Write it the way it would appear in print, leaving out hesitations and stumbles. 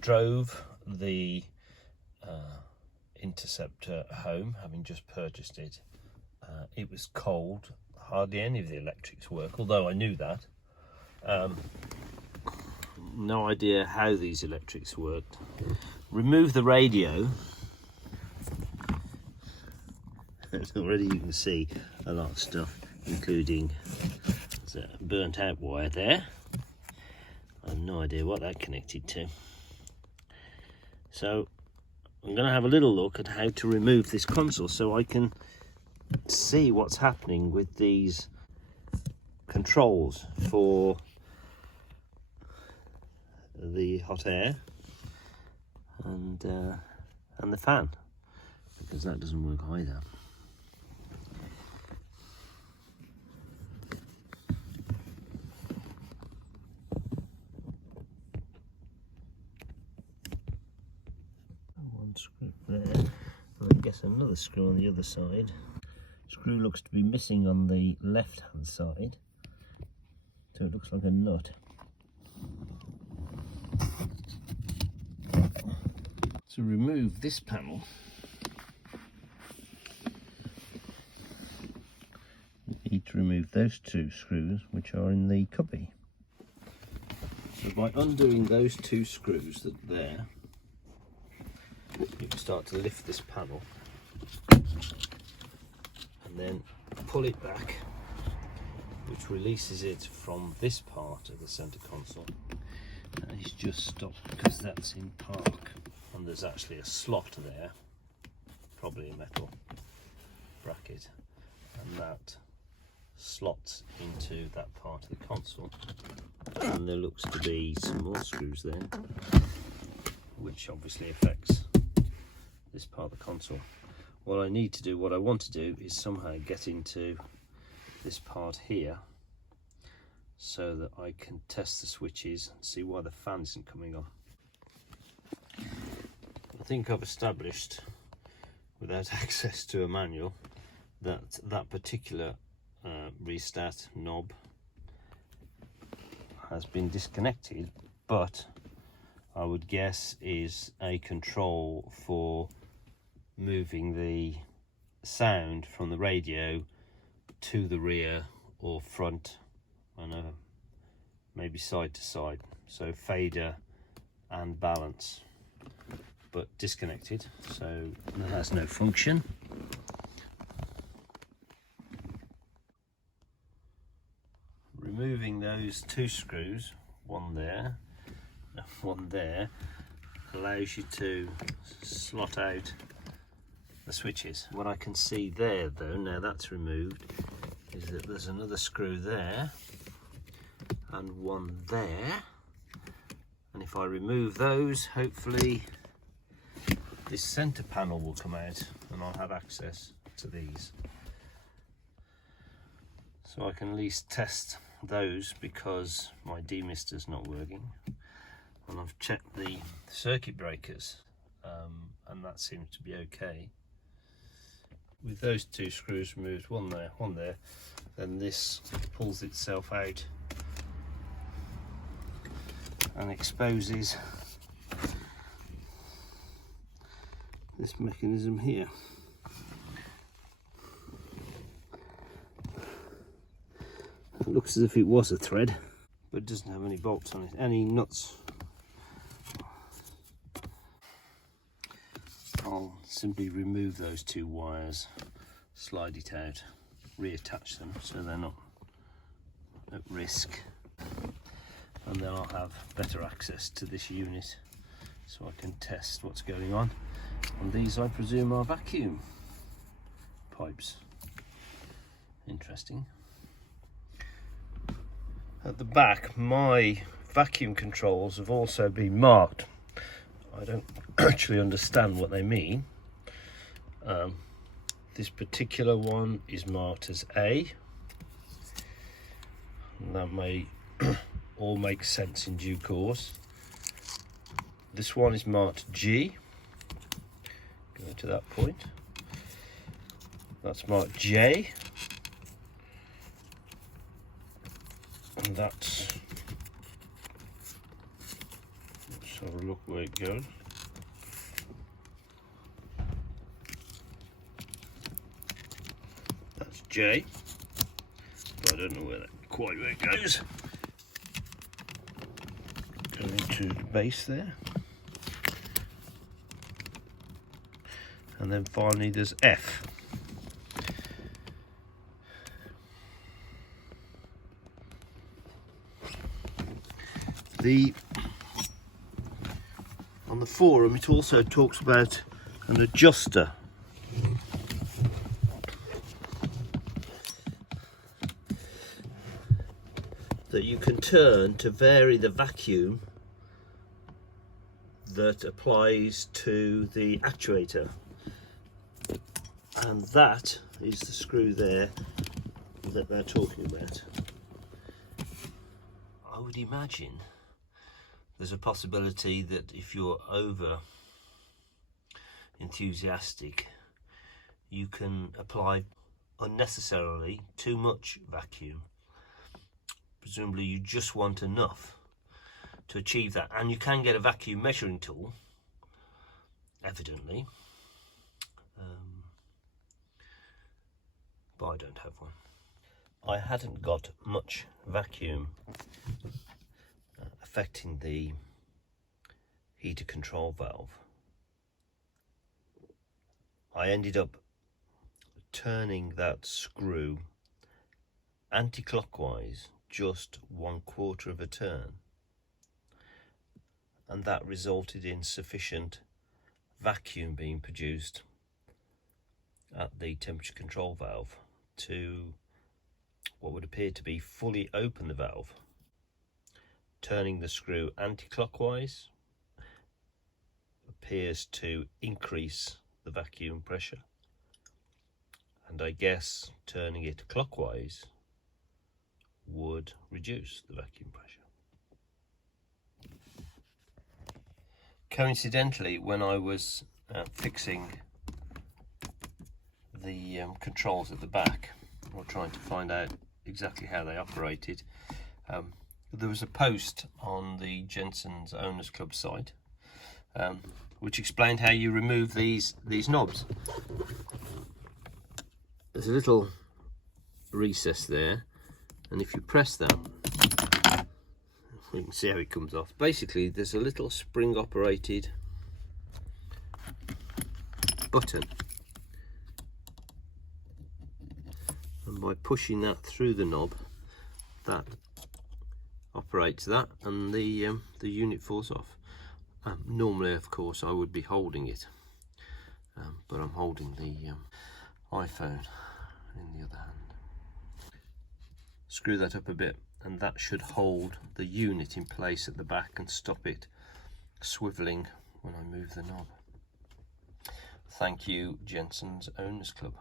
Drove the Interceptor home, having just purchased it. It was cold, hardly any of the electrics work, although I knew that. No idea how these electrics worked. Remove the radio. Already you can see a lot of stuff, including a burnt out wire there. I have no idea what that connected to. So I'm going to have a little look at how to remove this console so I can see what's happening with these controls for the hot air and the fan, because that doesn't work either. One screw there, and I guess another screw on the other side. Screw looks to be missing on the left hand side, so it looks like a nut. To remove this panel, you need to remove those two screws which are in the cubby. So by undoing those two screws that are there, you can start to lift this panel and then pull it back, which releases it from this part of the center console. And it's just stopped because that's in park, and there's actually a slot there, probably a metal bracket, and that slots into that part of the console. And there looks to be some more screws there, which obviously affects this part of the console. What I want to do is somehow get into this part here so that I can test the switches and see why the fan isn't coming on. I think I've established, without access to a manual, that that particular restart knob has been disconnected, but I would guess is a control for moving the sound from the radio to the rear or front, and maybe side to side, so fader and balance, but disconnected, so it has no function. Removing those two screws, one there and one there, allows you to slot out the switches. What I can see there though, now that's removed, is that there's another screw there and one there, and if I remove those, hopefully this center panel will come out and I'll have access to these, so I can at least test those, because my demister's not working, and I've checked the circuit breakers and that seems to be okay. With those two screws removed, one there, then this pulls itself out and exposes this mechanism here. It looks as if it was a thread, but it doesn't have any bolts on it, any nuts. I'll simply remove those two wires, slide it out, reattach them so they're not at risk, and then I'll have better access to this unit so I can test what's going on. And these, I presume, are vacuum pipes. Interesting. At the back, my vacuum controls have also been marked. I don't actually understand what they mean. This particular one is marked as A, and that may all make sense in due course. This one is marked G, go to that point. That's marked J, and that's, have a look where it goes. That's J, but I don't know quite where it goes. Going to the base there. And then finally there's F. On the forum it also talks about an adjuster. That you can turn to vary the vacuum that applies to the actuator. And that is the screw there that they're talking about. I would imagine there's a possibility that if you're over enthusiastic, you can apply unnecessarily too much vacuum. Presumably you just want enough to achieve that, and you can get a vacuum measuring tool, evidently, but I don't have one. I hadn't got much vacuum affecting the heater control valve. I ended up turning that screw anti-clockwise just 1/4 of a turn, and that resulted in sufficient vacuum being produced at the temperature control valve to what would appear to be fully open the valve. Turning the screw anti-clockwise appears to increase the vacuum pressure, and I guess turning it clockwise would reduce the vacuum pressure. Coincidentally, when I was fixing the controls at the back, or trying to find out exactly how they operated, there was a post on the Jensen's Owners Club site which explained how you remove these knobs. There's a little recess there, and if you press that, you can see how it comes off. Basically, there's a little spring operated button, and by pushing that through the knob, that operates that, and the unit falls off. Normally, of course, I would be holding it, but I'm holding the iPhone in the other hand. Screw that up a bit, and that should hold the unit in place at the back and stop it swiveling when I move the knob. Thank you, Jensen's Owners Club.